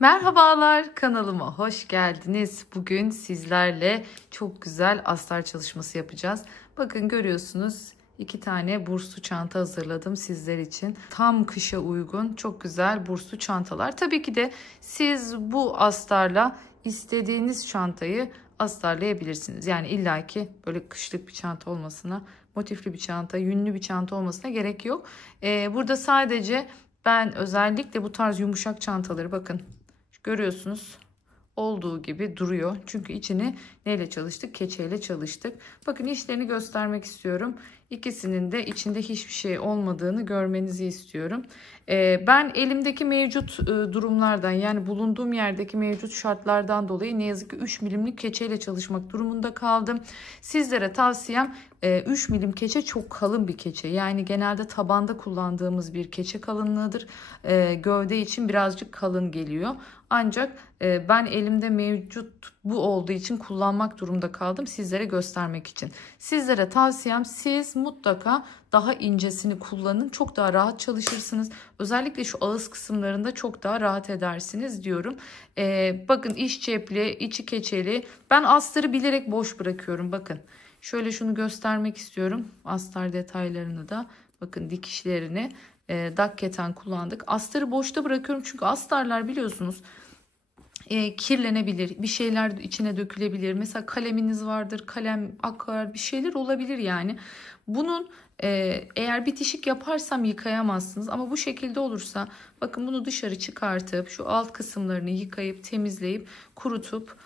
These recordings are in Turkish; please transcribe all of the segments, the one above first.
Merhabalar, kanalıma hoş geldiniz. Bugün sizlerle çok güzel astar çalışması yapacağız. Bakın görüyorsunuz, 2 tane burslu çanta hazırladım sizler için. Tam kışa uygun çok güzel burslu çantalar. Tabii ki de siz bu astarla istediğiniz çantayı astarlayabilirsiniz. Yani illaki böyle kışlık bir çanta olmasına, motifli bir çanta, yünlü bir çanta olmasına gerek yok. Burada sadece ben özellikle bu tarz yumuşak çantaları, bakın görüyorsunuz, olduğu gibi duruyor. Çünkü içini neyle çalıştık? Keçeyle çalıştık. Bakın işlerini göstermek istiyorum. İkisinin de içinde hiçbir şey olmadığını görmenizi istiyorum. Ben elimdeki mevcut durumlardan, yani bulunduğum yerdeki mevcut şartlardan dolayı ne yazık ki 3 milimlik keçeyle çalışmak durumunda kaldım. Sizlere tavsiyem 3 milim keçe çok kalın bir keçe. Yani genelde tabanda kullandığımız bir keçe kalınlığıdır. Gövde için birazcık kalın geliyor. Ancak ben elimde mevcut bu olduğu için kullanmak durumunda kaldım sizlere göstermek için. Sizlere tavsiyem, siz mutlaka daha incesini kullanın. Çok daha rahat çalışırsınız. Özellikle şu ağız kısımlarında çok daha rahat edersiniz diyorum. Bakın iç cepli, içi keçeli. Ben astarı bilerek boş bırakıyorum. Bakın şöyle şunu göstermek istiyorum. Astar detaylarını da bakın, dikişlerini dakketen kullandık. Astarı boşta bırakıyorum çünkü astarlar biliyorsunuz kirlenebilir, bir şeyler içine dökülebilir. Mesela kaleminiz vardır, kalem akar, bir şeyler olabilir yani. Bunun eğer bitişik yaparsam yıkayamazsınız, ama bu şekilde olursa bakın, bunu dışarı çıkartıp şu alt kısımlarını yıkayıp temizleyip kurutup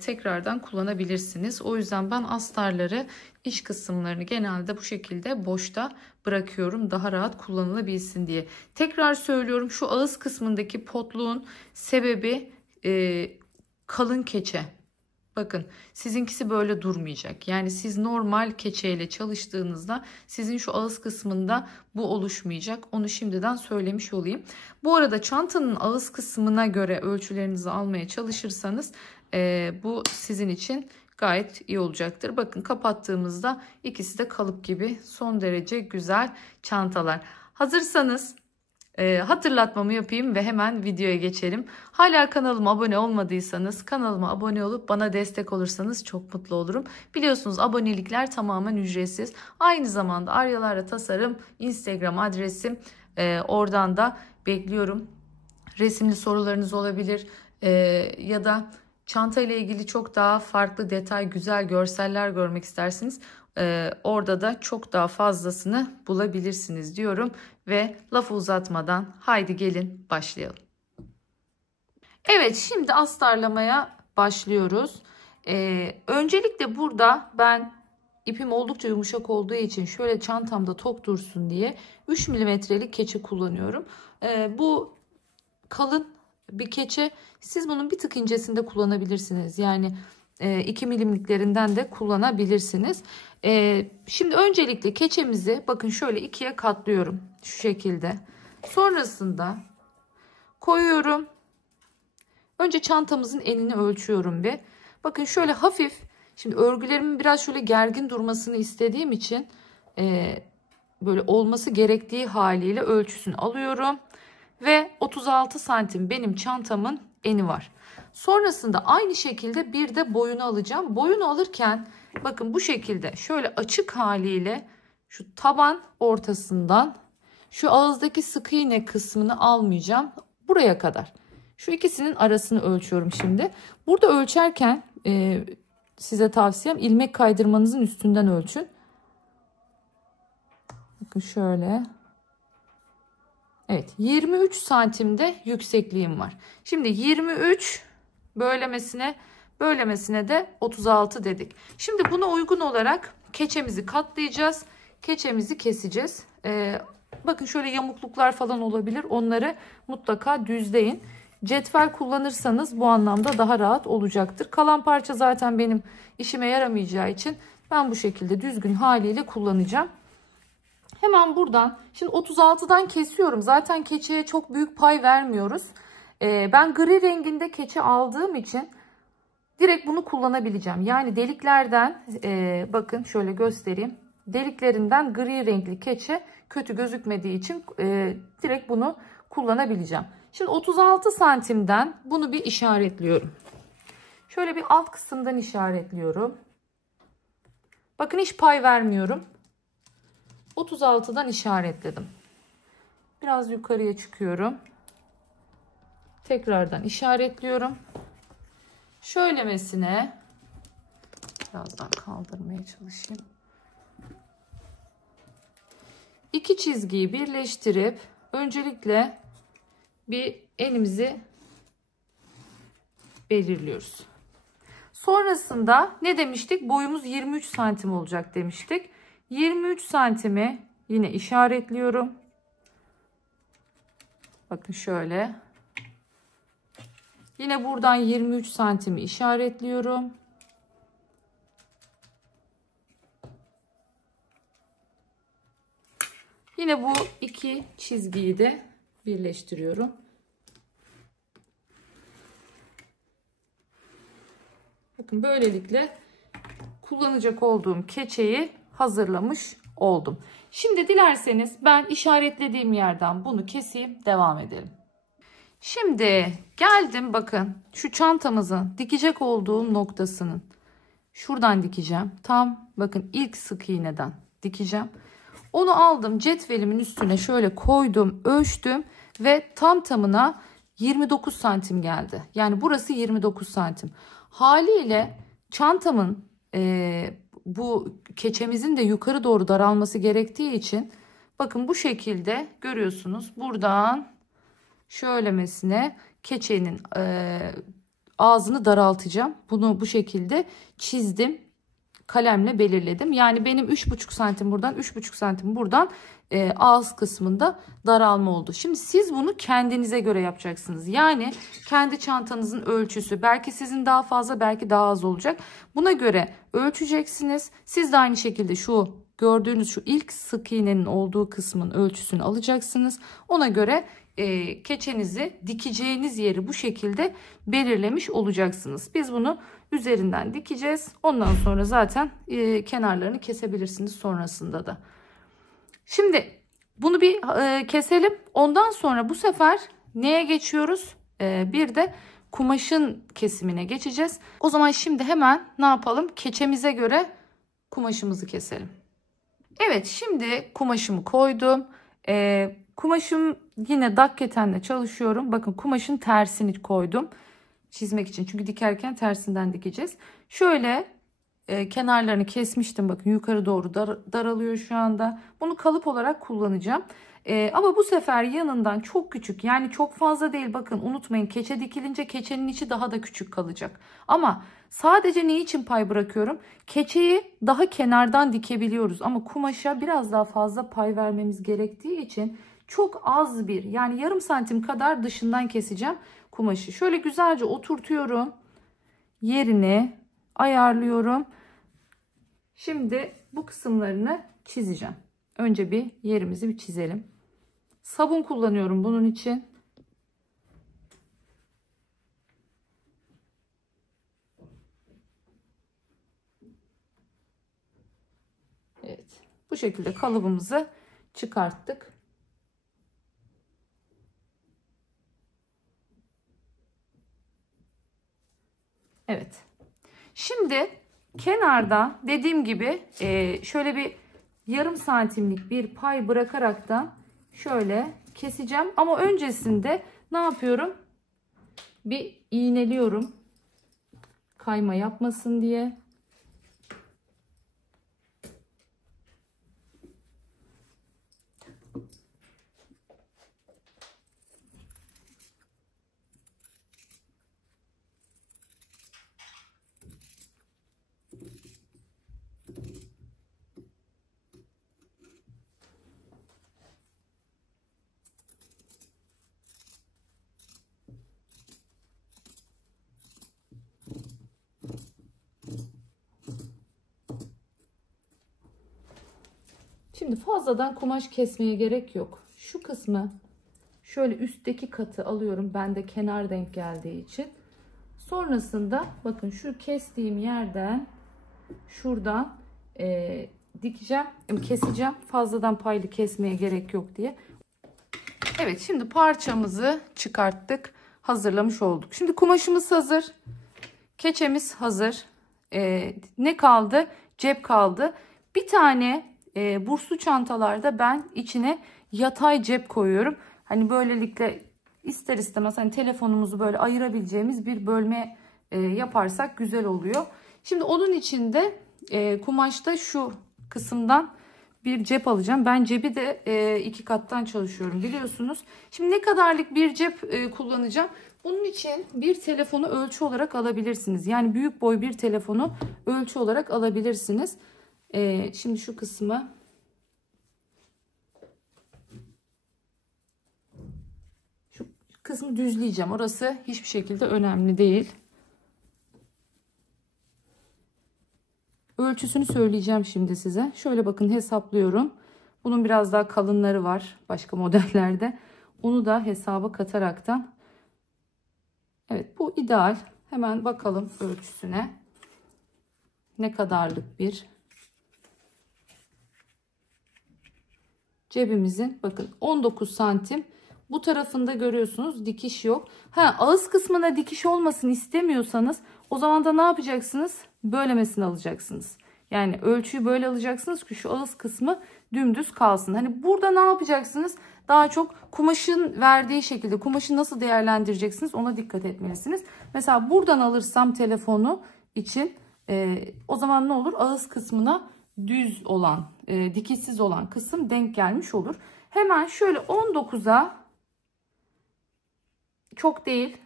tekrardan kullanabilirsiniz. O yüzden ben astarları, iç kısımlarını genelde bu şekilde boşta bırakıyorum, daha rahat kullanılabilsin diye. Tekrar söylüyorum, şu ağız kısmındaki potluğun sebebi kalın keçe. Bakın sizinkisi böyle durmayacak. Yani siz normal keçeyle çalıştığınızda sizin şu ağız kısmında bu oluşmayacak. Onu şimdiden söylemiş olayım. Bu arada çantanın ağız kısmına göre ölçülerinizi almaya çalışırsanız bu sizin için gayet iyi olacaktır. Bakın kapattığımızda ikisi de kalıp gibi son derece güzel çantalar. Hazırsanız hatırlatmamı yapayım ve hemen videoya geçelim. Hala kanalıma abone olmadıysanız kanalıma abone olup bana destek olursanız çok mutlu olurum. Biliyorsunuz abonelikler tamamen ücretsiz. Aynı zamanda Aryalara Tasarım Instagram adresim. Oradan da bekliyorum. Resimli sorularınız olabilir ya da çanta ile ilgili çok daha farklı detay, güzel görseller görmek istersiniz. Orada da çok daha fazlasını bulabilirsiniz diyorum ve lafı uzatmadan haydi gelin başlayalım. Evet, şimdi astarlamaya başlıyoruz. Öncelikle burada ben ipim oldukça yumuşak olduğu için şöyle çantamda tok dursun diye 3 milimetrelik keçe kullanıyorum. Bu kalın bir keçe. Siz bunun bir tık incesinde kullanabilirsiniz. Yani 2 milimliklerinden de kullanabilirsiniz. Şimdi öncelikle keçemizi bakın şöyle ikiye katlıyorum. Şu şekilde. Sonrasında koyuyorum. Önce çantamızın enini ölçüyorum bir. Bakın şöyle hafif. Şimdi örgülerimin biraz şöyle gergin durmasını istediğim için böyle olması gerektiği haliyle ölçüsünü alıyorum. Ve 36 santim benim çantamın eni var. Sonrasında aynı şekilde bir de boyunu alacağım. Boyunu alırken bakın bu şekilde şöyle açık haliyle şu taban ortasından şu ağızdaki sık iğne kısmını almayacağım. Buraya kadar. Şu ikisinin arasını ölçüyorum şimdi. Burada ölçerken size tavsiyem ilmek kaydırmanızın üstünden ölçün. Bakın şöyle. Evet, 23 santimde yüksekliğim var. Şimdi 23 bölmesine de 36 dedik. Şimdi buna uygun olarak keçemizi katlayacağız. Keçemizi keseceğiz. Bakın şöyle yamukluklar falan olabilir. Onları mutlaka düzleyin. Cetvel kullanırsanız bu anlamda daha rahat olacaktır. Kalan parça zaten benim işime yaramayacağı için ben bu şekilde düzgün haliyle kullanacağım. Hemen buradan şimdi 36'dan kesiyorum. Zaten keçeye çok büyük pay vermiyoruz. Ben gri renginde keçe aldığım için direkt bunu kullanabileceğim. Yani deliklerden bakın şöyle göstereyim. Deliklerinden gri renkli keçe kötü gözükmediği için direkt bunu kullanabileceğim. Şimdi 36 santimden bunu bir işaretliyorum. Şöyle bir alt kısımdan işaretliyorum. Bakın hiç pay vermiyorum. 36'dan işaretledim. Biraz yukarıya çıkıyorum. Tekrardan işaretliyorum. Şöylemesine birazdan kaldırmaya çalışayım. İki çizgiyi birleştirip öncelikle bir elimizi belirliyoruz. Sonrasında ne demiştik? Boyumuz 23 santim olacak demiştik. 23 santimi yine işaretliyorum. Bakın şöyle. Yine buradan 23 santimi işaretliyorum. Yine bu iki çizgiyi de birleştiriyorum. Bakın böylelikle kullanacak olduğum keçeyi hazırlamış oldum. Şimdi dilerseniz ben işaretlediğim yerden bunu keseyim, devam edelim. Şimdi geldim, bakın şu çantamızın dikecek olduğum noktasının şuradan dikeceğim. Tam bakın ilk sık iğneden dikeceğim. Onu aldım, cetvelimin üstüne şöyle koydum, ölçtüm ve tam tamına 29 santim geldi. Yani burası 29 santim. Haliyle çantamın bu keçemizin de yukarı doğru daralması gerektiği için bakın bu şekilde görüyorsunuz. Buradan şöylemesine keçenin ağzını daraltacağım. Bunu bu şekilde çizdim. Kalemle belirledim. Yani benim 3,5 santim buradan, 3,5 santim buradan ağız kısmında daralma oldu. Şimdi siz bunu kendinize göre yapacaksınız. Yani kendi çantanızın ölçüsü. Belki sizin daha fazla, belki daha az olacak. Buna göre ölçeceksiniz. Siz de aynı şekilde şu gördüğünüz şu ilk sık iğnenin olduğu kısmın ölçüsünü alacaksınız. Ona göre keçenizi, dikeceğiniz yeri bu şekilde belirlemiş olacaksınız. Biz bunu üzerinden dikeceğiz. Ondan sonra zaten kenarlarını kesebilirsiniz sonrasında da. Şimdi bunu bir keselim. Ondan sonra bu sefer neye geçiyoruz? Bir de kumaşın kesimine geçeceğiz. O zaman şimdi hemen ne yapalım? Keçemize göre kumaşımızı keselim. Evet, şimdi kumaşımı koydum. Kumaşım yine dakketenle çalışıyorum. Bakın kumaşın tersini koydum çizmek için. Çünkü dikerken tersinden dikeceğiz. Şöyle kenarlarını kesmiştim. Bakın yukarı doğru daralıyor şu anda. Bunu kalıp olarak kullanacağım. Ama bu sefer yanından çok küçük, yani çok fazla değil. Bakın unutmayın, keçe dikilince keçenin içi daha da küçük kalacak. Ama sadece ne için pay bırakıyorum? Keçeyi daha kenardan dikebiliyoruz. Ama kumaşa biraz daha fazla pay vermemiz gerektiği için çok az bir, yani yarım santim kadar dışından keseceğim kumaşı. Şöyle güzelce oturtuyorum. Yerini ayarlıyorum. Şimdi bu kısımlarını çizeceğim. Önce bir yerimizi bir çizelim. Sabun kullanıyorum bunun için. Evet. Bu şekilde kalıbımızı çıkarttık. Evet. Şimdi kenarda dediğim gibi şöyle bir yarım santimlik bir pay bırakarak da şöyle keseceğim. Ama öncesinde ne yapıyorum? Bir iğneliyorum. Kayma yapmasın diye. Şimdi fazladan kumaş kesmeye gerek yok. Şu kısmı şöyle üstteki katı alıyorum. Bende kenar denk geldiği için. Sonrasında bakın şu kestiğim yerden şuradan dikeceğim, keseceğim. Fazladan paylı kesmeye gerek yok diye. Evet, şimdi parçamızı çıkarttık. Hazırlamış olduk. Şimdi kumaşımız hazır. Keçemiz hazır. Ne kaldı? Cep kaldı. Bir tane burslu çantalarda ben içine yatay cep koyuyorum. Hani böylelikle ister istemez hani telefonumuzu böyle ayırabileceğimiz bir bölme yaparsak güzel oluyor. Şimdi onun için de kumaşta şu kısımdan bir cep alacağım. Ben cebi de 2 kattan çalışıyorum biliyorsunuz. Şimdi ne kadarlık bir cep kullanacağım? Bunun için bir telefonu ölçü olarak alabilirsiniz. Yani büyük boy bir telefonu ölçü olarak alabilirsiniz. Şimdi şu kısmı düzleyeceğim. Orası hiçbir şekilde önemli değil. Ölçüsünü söyleyeceğim şimdi size. Şöyle bakın hesaplıyorum. Bunun biraz daha kalınları var başka modellerde. Onu da hesaba kataraktan. Evet, bu ideal. Hemen bakalım ölçüsüne. Ne kadarlık bir cebimizin bakın 19 santim. Bu tarafında görüyorsunuz dikiş yok. Ağız kısmına dikiş olmasın istemiyorsanız o zaman da ne yapacaksınız? Böylemesini alacaksınız. Yani ölçüyü böyle alacaksınız ki şu ağız kısmı dümdüz kalsın. Hani burada ne yapacaksınız? Daha çok kumaşın verdiği şekilde kumaşı nasıl değerlendireceksiniz ona dikkat etmelisiniz. Mesela buradan alırsam telefonu için o zaman ne olur? Ağız kısmına düz olan, dikişsiz olan kısım denk gelmiş olur. Hemen şöyle 19'a çok değil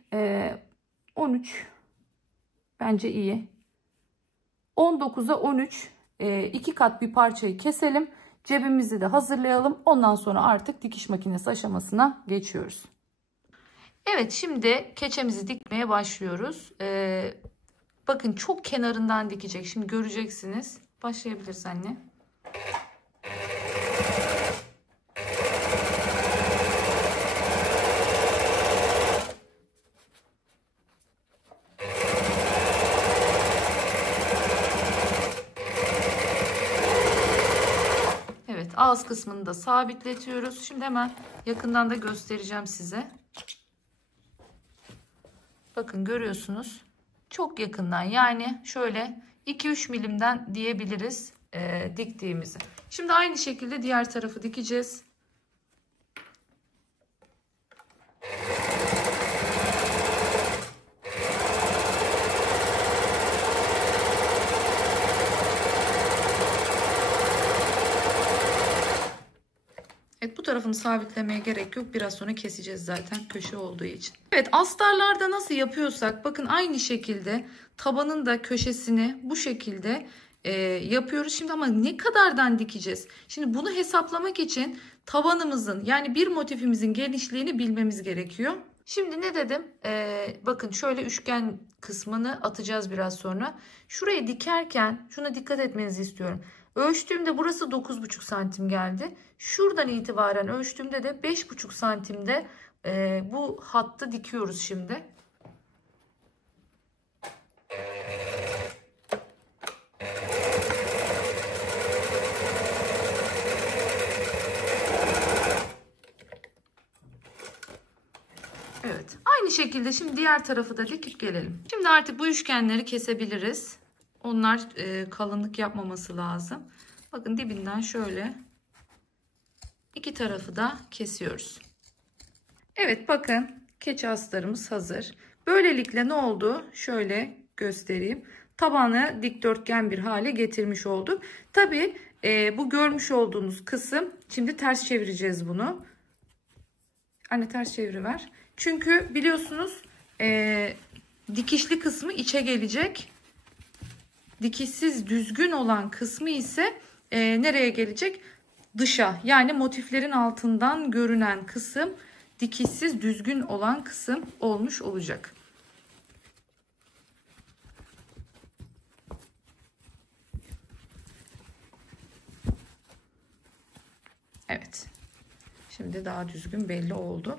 13 bence iyi. 19'a 13 2 kat bir parçayı keselim. Cebimizi de hazırlayalım. Ondan sonra artık dikiş makinesi aşamasına geçiyoruz. Evet, şimdi keçemizi dikmeye başlıyoruz. Bakın çok kenarından dikecek. Şimdi göreceksiniz. Başlayabiliriz anne. Evet, ağız kısmını da sabitletiyoruz. Şimdi hemen yakından da göstereceğim size. Bakın görüyorsunuz. Çok yakından, yani şöyle 2-3 milimden diyebiliriz diktiğimizi. Şimdi aynı şekilde diğer tarafı dikeceğiz. Evet, bu tarafını sabitlemeye gerek yok. Biraz sonra keseceğiz zaten köşe olduğu için. Evet, astarlarda nasıl yapıyorsak bakın aynı şekilde tabanın da köşesini bu şekilde yapıyoruz. Şimdi ama ne kadardan dikeceğiz? Şimdi bunu hesaplamak için tabanımızın yani bir motifimizin genişliğini bilmemiz gerekiyor. Şimdi ne dedim? Bakın şöyle üçgen kısmını atacağız biraz sonra. Şurayı dikerken şuna dikkat etmenizi istiyorum. Ölçtüğümde burası 9,5 santim geldi. Şuradan itibaren ölçtüğümde de 5,5 santimde bu hattı dikiyoruz şimdi. Evet, aynı şekilde şimdi diğer tarafı da dikip gelelim. Şimdi artık bu üçgenleri kesebiliriz. Onlar kalınlık yapmaması lazım. Bakın dibinden şöyle iki tarafı da kesiyoruz. Evet, bakın keçi astarımız hazır. Böylelikle ne oldu? Şöyle göstereyim. Tabanı dikdörtgen bir hale getirmiş olduk. Tabii bu görmüş olduğunuz kısım, şimdi ters çevireceğiz bunu. Anne ters çeviriver. Çünkü biliyorsunuz dikişli kısmı içe gelecek. Dikişsiz düzgün olan kısmı ise nereye gelecek? Dışa. Yani motiflerin altından görünen kısım dikişsiz düzgün olan kısım olmuş olacak. Evet. Şimdi daha düzgün belli oldu.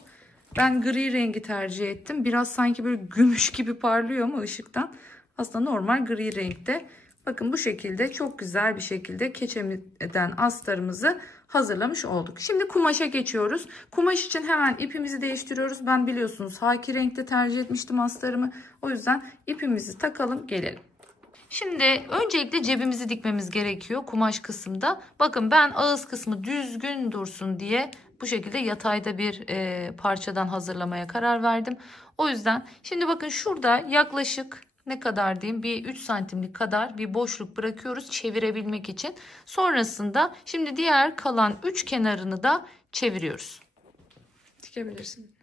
Ben gri rengi tercih ettim. Biraz sanki böyle gümüş gibi parlıyor ama ışıktan. Aslında normal gri renkte. Bakın bu şekilde çok güzel bir şekilde keçemizden astarımızı hazırlamış olduk. Şimdi kumaşa geçiyoruz. Kumaş için hemen ipimizi değiştiriyoruz. Ben biliyorsunuz haki renkte tercih etmiştim astarımı. O yüzden ipimizi takalım, gelelim. Şimdi öncelikle cebimizi dikmemiz gerekiyor kumaş kısımda. Bakın ben ağız kısmı düzgün dursun diye bu şekilde yatayda bir parçadan hazırlamaya karar verdim. O yüzden şimdi bakın şurada yaklaşık ne kadar diyeyim, bir 3 santimlik kadar bir boşluk bırakıyoruz çevirebilmek için. Sonrasında şimdi diğer kalan 3 kenarını da çeviriyoruz. Dikebilirsin.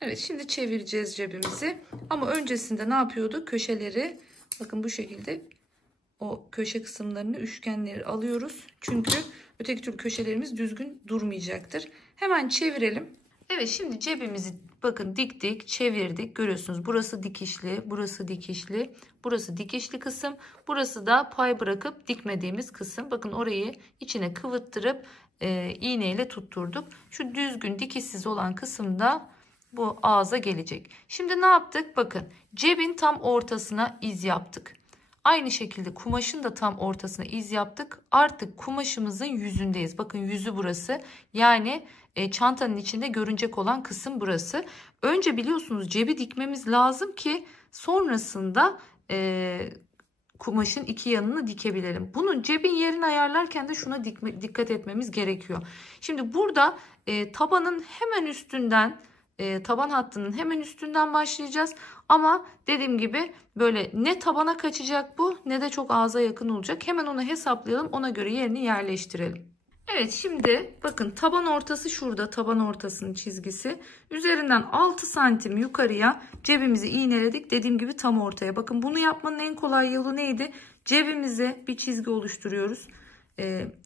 Evet, şimdi çevireceğiz cebimizi. Ama öncesinde ne yapıyorduk? Köşeleri bakın bu şekilde, o köşe kısımlarını, üçgenleri alıyoruz. Çünkü öteki türlü köşelerimiz düzgün durmayacaktır. Hemen çevirelim. Evet, şimdi cebimizi bakın diktik, çevirdik. Görüyorsunuz burası dikişli, burası dikişli, burası dikişli kısım. Burası da pay bırakıp dikmediğimiz kısım. Bakın orayı içine kıvıttırıp iğneyle tutturduk. Şu düzgün dikişsiz olan kısımda bu ağza gelecek. Şimdi ne yaptık? Bakın cebin tam ortasına iz yaptık. Aynı şekilde kumaşın da tam ortasına iz yaptık. Artık kumaşımızın yüzündeyiz. Bakın yüzü burası. Yani çantanın içinde görünecek olan kısım burası. Önce biliyorsunuz cebi dikmemiz lazım ki sonrasında kumaşın iki yanını dikebilelim. Bunun cebin yerini ayarlarken de şuna dikkat etmemiz gerekiyor. Şimdi burada tabanın hemen üstünden, taban hattının hemen üstünden başlayacağız. Ama dediğim gibi böyle ne tabana kaçacak bu, ne de çok ağza yakın olacak. Hemen onu hesaplayalım, ona göre yerini yerleştirelim. Evet, şimdi bakın taban ortası şurada, taban ortasının çizgisi. Üzerinden 6 santim yukarıya cebimizi iğneledik. Dediğim gibi tam ortaya. Bakın bunu yapmanın en kolay yolu neydi? Cebimize bir çizgi oluşturuyoruz.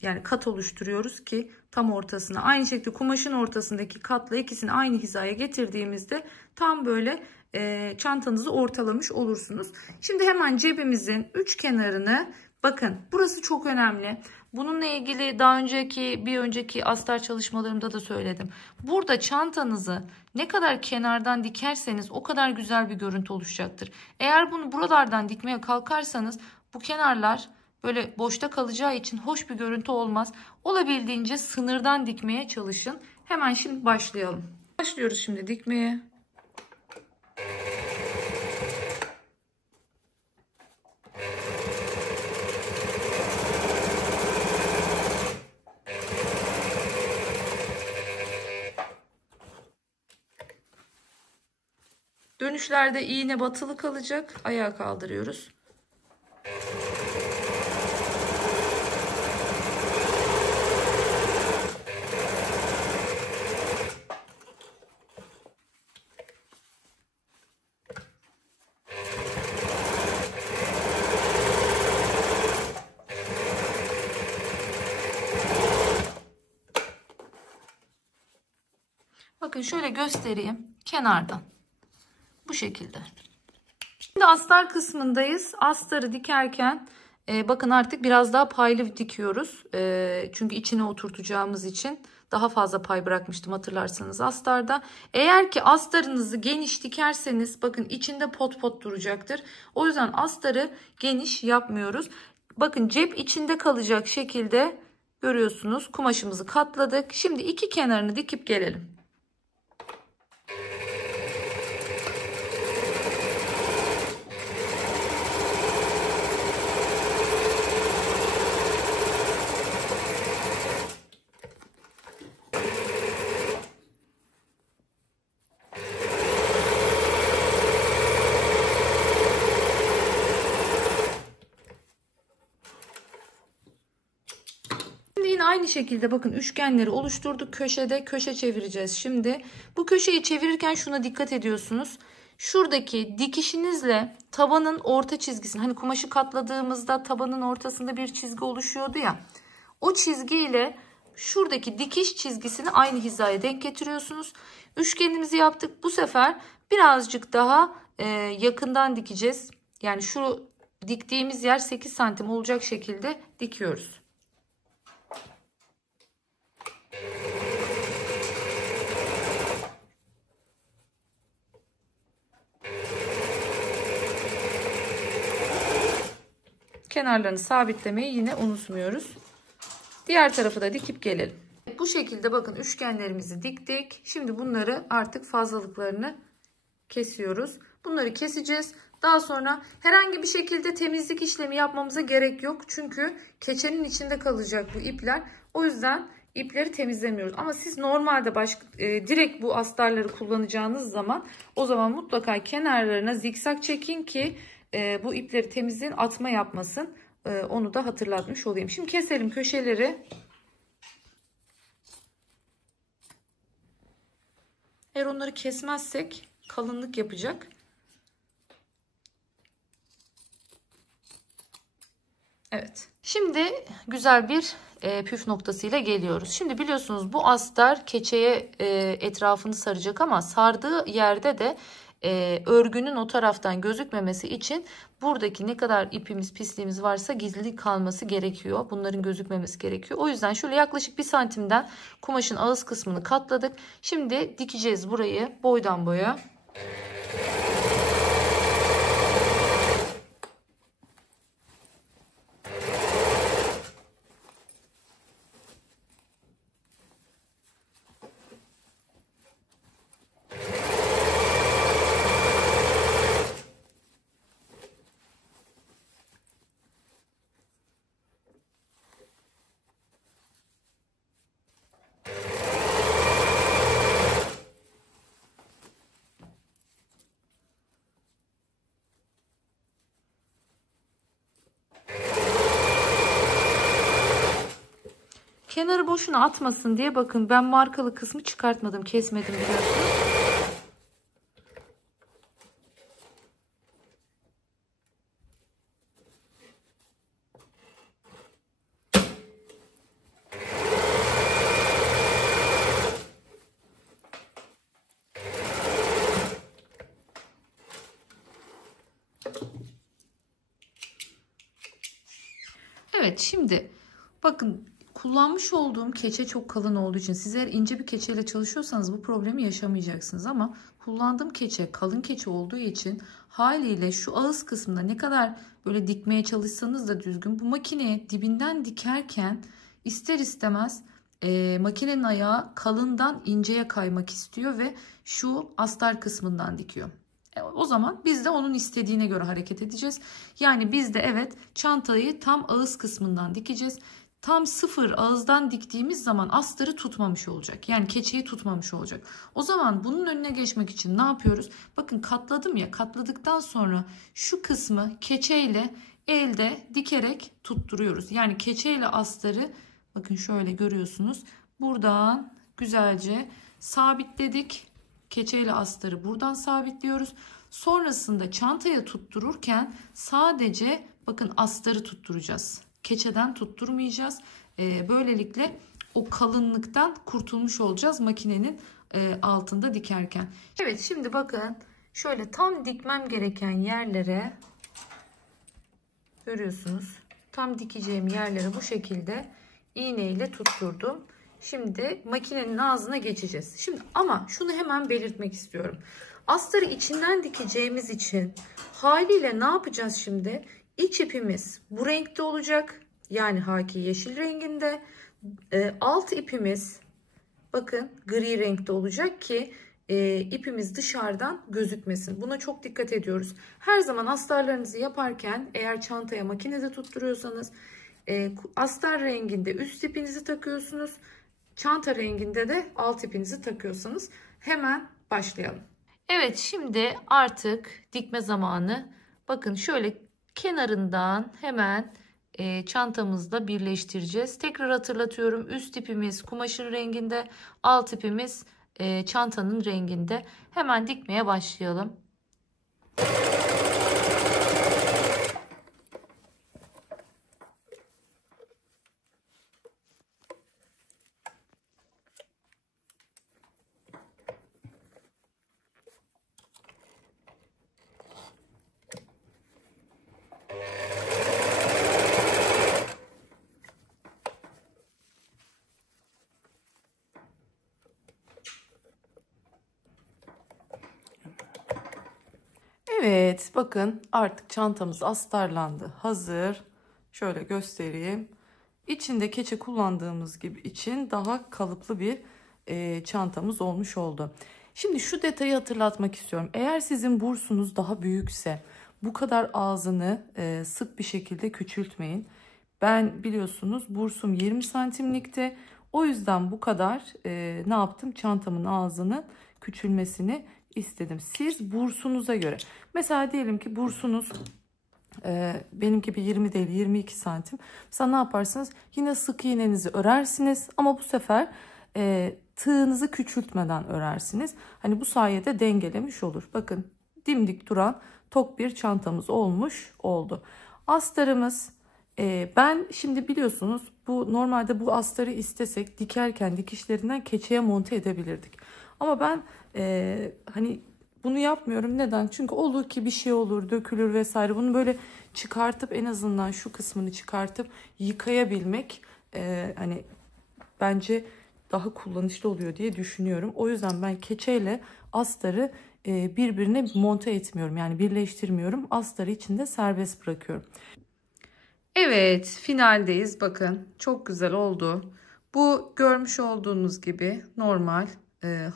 Yani kat oluşturuyoruz ki tam ortasına. Aynı şekilde kumaşın ortasındaki katla ikisini aynı hizaya getirdiğimizde tam böyle çantanızı ortalamış olursunuz. Şimdi hemen cebimizin üç kenarını, bakın burası çok önemli. Bununla ilgili daha önceki bir önceki astar çalışmalarımda da söyledim. Burada çantanızı ne kadar kenardan dikerseniz o kadar güzel bir görüntü oluşacaktır. Eğer bunu buralardan dikmeye kalkarsanız bu kenarlar böyle boşta kalacağı için hoş bir görüntü olmaz. Olabildiğince sınırdan dikmeye çalışın. Hemen şimdi başlayalım. Başlıyoruz şimdi dikmeye. Dönüşlerde iğne batılı kalacak. Ayağa kaldırıyoruz. Bakın şöyle göstereyim kenardan. Bu şekilde. Şimdi astar kısmındayız. Astarı dikerken bakın artık biraz daha paylı dikiyoruz. Çünkü içine oturtacağımız için daha fazla pay bırakmıştım hatırlarsanız astarda. Eğer ki astarınızı geniş dikerseniz bakın içinde pot pot duracaktır. O yüzden astarı geniş yapmıyoruz. Bakın cep içinde kalacak şekilde görüyorsunuz. Kumaşımızı katladık. Şimdi iki kenarını dikip gelelim. Aynı şekilde bakın üçgenleri oluşturduk, köşede köşe çevireceğiz. Şimdi bu köşeyi çevirirken şuna dikkat ediyorsunuz. Şuradaki dikişinizle tabanın orta çizgisini, hani kumaşı katladığımızda tabanın ortasında bir çizgi oluşuyordu ya. O çizgiyle şuradaki dikiş çizgisini aynı hizaya denk getiriyorsunuz. Üçgenimizi yaptık. Bu sefer birazcık daha yakından dikeceğiz. Yani şu diktiğimiz yer 8 santim olacak şekilde dikiyoruz. Kenarlarını sabitlemeyi yine unutmuyoruz. Diğer tarafı da dikip gelelim. Bu şekilde bakın üçgenlerimizi diktik. Şimdi bunları artık fazlalıklarını kesiyoruz. Bunları keseceğiz. Daha sonra herhangi bir şekilde temizlik işlemi yapmamıza gerek yok. Çünkü keçenin içinde kalacak bu ipler. O yüzden ipleri temizlemiyoruz. Ama siz normalde direkt bu astarları kullanacağınız zaman o zaman mutlaka kenarlarına zikzak çekin ki bu ipleri temizleyin, atma yapmasın. Onu da hatırlatmış olayım. Şimdi keselim köşeleri. Eğer onları kesmezsek kalınlık yapacak. Evet. Şimdi güzel bir püf noktasıyla geliyoruz. Şimdi biliyorsunuz bu astar keçeye etrafını saracak ama sardığı yerde de örgünün o taraftan gözükmemesi için buradaki ne kadar ipimiz pisliğimiz varsa gizli kalması gerekiyor. Bunların gözükmemesi gerekiyor. O yüzden şöyle yaklaşık 1 santimden kumaşın ağız kısmını katladık. Şimdi dikeceğiz burayı boydan boya. Kenarı boşuna atmasın diye bakın ben markalı kısmı çıkartmadım, kesmedim biliyorsunuz. Evet, şimdi bakın kullanmış olduğum keçe çok kalın olduğu için siz eğer ince bir keçeyle çalışıyorsanız bu problemi yaşamayacaksınız. Ama kullandığım keçe kalın keçe olduğu için haliyle şu ağız kısmında ne kadar böyle dikmeye çalışsanız da düzgün, bu makineye dibinden dikerken ister istemez makinenin ayağı kalından inceye kaymak istiyor ve şu astar kısmından dikiyor. O zaman biz de onun istediğine göre hareket edeceğiz. Yani biz de evet çantayı tam ağız kısmından dikeceğiz. Tam sıfır ağızdan diktiğimiz zaman astarı tutmamış olacak. Yani keçeyi tutmamış olacak. O zaman bunun önüne geçmek için ne yapıyoruz? Bakın katladım ya, katladıktan sonra şu kısmı keçeyle elde dikerek tutturuyoruz. Yani keçeyle astarı bakın şöyle görüyorsunuz. Buradan güzelce sabitledik. Keçeyle astarı buradan sabitliyoruz. Sonrasında çantaya tuttururken sadece bakın astarı tutturacağız. Keçeden tutturmayacağız. Böylelikle o kalınlıktan kurtulmuş olacağız makinenin altında dikerken. Evet, şimdi bakın şöyle tam dikmem gereken yerlere görüyorsunuz. Tam dikeceğim yerlere bu şekilde iğneyle tutturdum. Şimdi makinenin ağzına geçeceğiz. Şimdi ama şunu hemen belirtmek istiyorum. Astarı içinden dikeceğimiz için haliyle ne yapacağız şimdi? İç ipimiz bu renkte olacak. Yani haki yeşil renginde. Alt ipimiz bakın gri renkte olacak ki ipimiz dışarıdan gözükmesin. Buna çok dikkat ediyoruz. Her zaman astarlarınızı yaparken eğer çantaya makinede tutturuyorsanız astar renginde üst ipinizi takıyorsunuz. Çanta renginde de alt ipinizi takıyorsanız hemen başlayalım. Evet, şimdi artık dikme zamanı. Bakın şöyle kenarından hemen çantamızla birleştireceğiz. Tekrar hatırlatıyorum. Üst ipimiz kumaşın renginde, alt ipimiz çantanın renginde. Hemen dikmeye başlayalım. Evet, bakın artık çantamız astarlandı. Hazır. Şöyle göstereyim. İçinde keçe kullandığımız gibi için daha kalıplı bir çantamız olmuş oldu. Şimdi şu detayı hatırlatmak istiyorum. Eğer sizin bursunuz daha büyükse bu kadar ağzını sık bir şekilde küçültmeyin. Ben biliyorsunuz bursum 20 santimlikte. O yüzden bu kadar ne yaptım? Çantamın ağzını küçülmesini istedim. Siz bursunuza göre. Mesela diyelim ki bursunuz benim gibi 20 değil 22 santim. Mesela ne yaparsınız? Yine sık iğnenizi örersiniz ama bu sefer tığınızı küçültmeden örersiniz. Hani bu sayede dengelemiş olur. Bakın dimdik duran tok bir çantamız olmuş oldu. Astarımız ben şimdi biliyorsunuz bu normalde bu astarı istesek dikerken dikişlerinden keçeye monte edebilirdik. Ama ben hani bunu yapmıyorum. Neden? Çünkü olur ki bir şey olur, dökülür vesaire. Bunu böyle çıkartıp en azından şu kısmını çıkartıp yıkayabilmek hani bence daha kullanışlı oluyor diye düşünüyorum. O yüzden ben keçeyle astarı birbirine monte etmiyorum. Yani birleştirmiyorum. Astarı içinde serbest bırakıyorum. Evet, finaldeyiz. Bakın çok güzel oldu. Bu görmüş olduğunuz gibi normal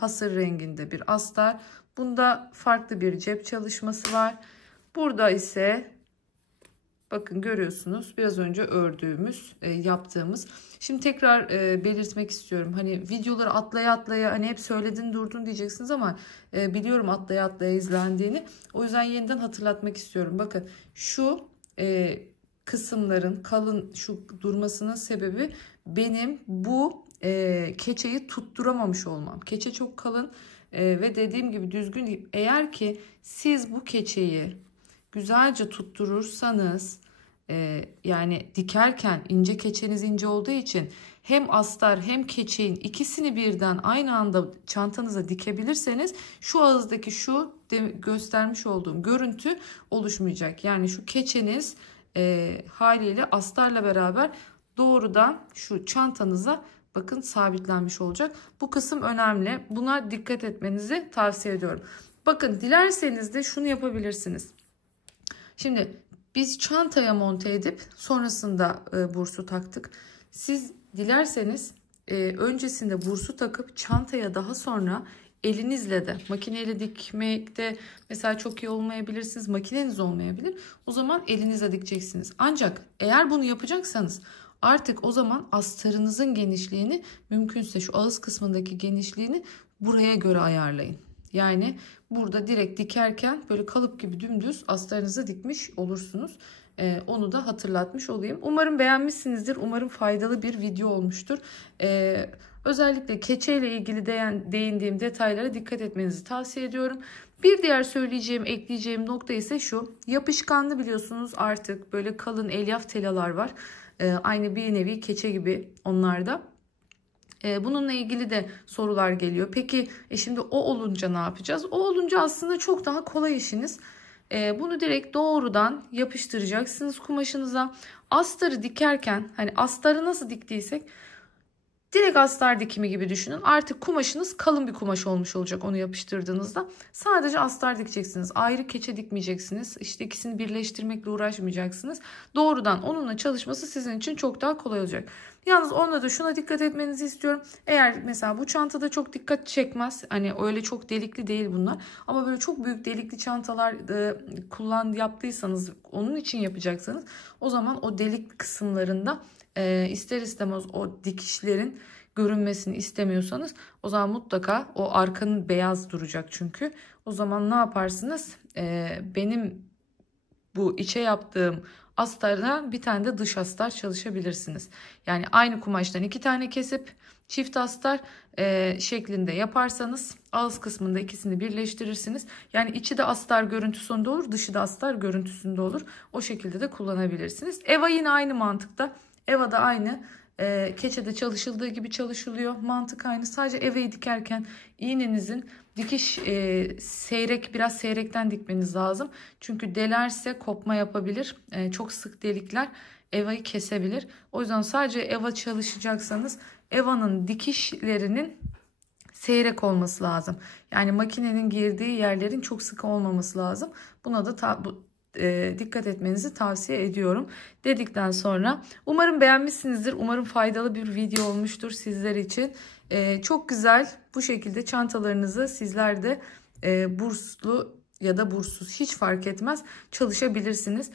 hasır renginde bir astar. Bunda farklı bir cep çalışması var. Burada ise bakın görüyorsunuz biraz önce ördüğümüz, yaptığımız. Şimdi tekrar belirtmek istiyorum. Hani videoları atlaya atlaya hani hep söyledin durdun diyeceksiniz ama biliyorum atlaya atlaya izlendiğini. O yüzden yeniden hatırlatmak istiyorum. Bakın şu kısımların kalın şu durmasının sebebi benim bu keçeyi tutturamamış olmam. Keçe çok kalın ve dediğim gibi düzgün değil. Eğer ki siz bu keçeyi güzelce tutturursanız yani dikerken ince keçeniz ince olduğu için hem astar hem keçeğin ikisini birden aynı anda çantanıza dikebilirseniz şu ağızdaki şu göstermiş olduğum görüntü oluşmayacak. Yani şu keçeniz haliyle astarla beraber doğrudan şu çantanıza bakın sabitlenmiş olacak. Bu kısım önemli. Buna dikkat etmenizi tavsiye ediyorum. Bakın dilerseniz de şunu yapabilirsiniz. Şimdi biz çantaya monte edip sonrasında bursu taktık. Siz dilerseniz öncesinde bursu takıp çantaya daha sonra elinizle de makineyle dikmekte mesela çok iyi olmayabilirsiniz. Makineniz olmayabilir. O zaman elinizle dikeceksiniz. Ancak eğer bunu yapacaksanız artık o zaman astarınızın genişliğini mümkünse şu ağız kısmındaki genişliğini buraya göre ayarlayın. Yani burada direkt dikerken böyle kalıp gibi dümdüz astarınızı dikmiş olursunuz. Onu da hatırlatmış olayım. Umarım beğenmişsinizdir. Umarım faydalı bir video olmuştur. Özellikle keçe ile ilgili değindiğim detaylara dikkat etmenizi tavsiye ediyorum. Bir diğer söyleyeceğim, ekleyeceğim nokta ise şu. Yapışkanlı biliyorsunuz artık böyle kalın elyaf telalar var. Aynı bir nevi keçe gibi onlarda. Bununla ilgili de sorular geliyor. Peki şimdi o olunca ne yapacağız? O olunca aslında çok daha kolay işiniz. Bunu direkt doğrudan yapıştıracaksınız kumaşınıza. Astarı dikerken hani astarı nasıl diktiysek direkt astar dikimi gibi düşünün. Artık kumaşınız kalın bir kumaş olmuş olacak onu yapıştırdığınızda. Sadece astar dikeceksiniz. Ayrı keçe dikmeyeceksiniz. İşte ikisini birleştirmekle uğraşmayacaksınız. Doğrudan onunla çalışması sizin için çok daha kolay olacak. Yalnız onda da şuna dikkat etmenizi istiyorum. Eğer mesela bu çantada çok dikkat çekmez. Hani öyle çok delikli değil bunlar. Ama böyle çok büyük delikli çantalar yaptıysanız onun için yapacaksanız o zaman o delik kısımlarında ister istemez o dikişlerin görünmesini istemiyorsanız o zaman mutlaka o arkanın beyaz duracak çünkü. O zaman ne yaparsınız? Benim bu içe yaptığım astardan bir tane de dış astar çalışabilirsiniz. Yani aynı kumaştan 2 tane kesip çift astar şeklinde yaparsanız ağız kısmında ikisini birleştirirsiniz. Yani içi de astar görüntüsünde olur, dışı da astar görüntüsünde olur. O şekilde de kullanabilirsiniz. Eva yine aynı mantıkta. Eva da aynı. Keçede çalışıldığı gibi çalışılıyor. Mantık aynı. Sadece eveyi dikerken iğnenizin dikiş biraz seyrekten dikmeniz lazım. Çünkü delerse kopma yapabilir. Çok sık delikler evayı kesebilir. O yüzden sadece eva çalışacaksanız evanın dikişlerinin seyrek olması lazım. Yani makinenin girdiği yerlerin çok sıkı olmaması lazım. Buna da dikkat etmenizi tavsiye ediyorum dedikten sonra umarım beğenmişsinizdir. Umarım faydalı bir video olmuştur sizler için. Çok güzel bu şekilde çantalarınızı sizler de burslu ya da burssuz hiç fark etmez çalışabilirsiniz.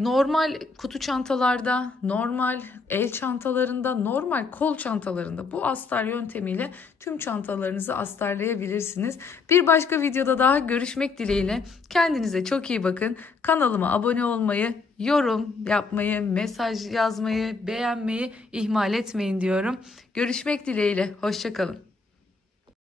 Normal kutu çantalarda, normal el çantalarında, normal kol çantalarında bu astar yöntemiyle tüm çantalarınızı astarlayabilirsiniz. Bir başka videoda daha görüşmek dileğiyle. Kendinize çok iyi bakın. Kanalıma abone olmayı, yorum yapmayı, mesaj yazmayı, beğenmeyi ihmal etmeyin diyorum. Görüşmek dileğiyle. Hoşça kalın.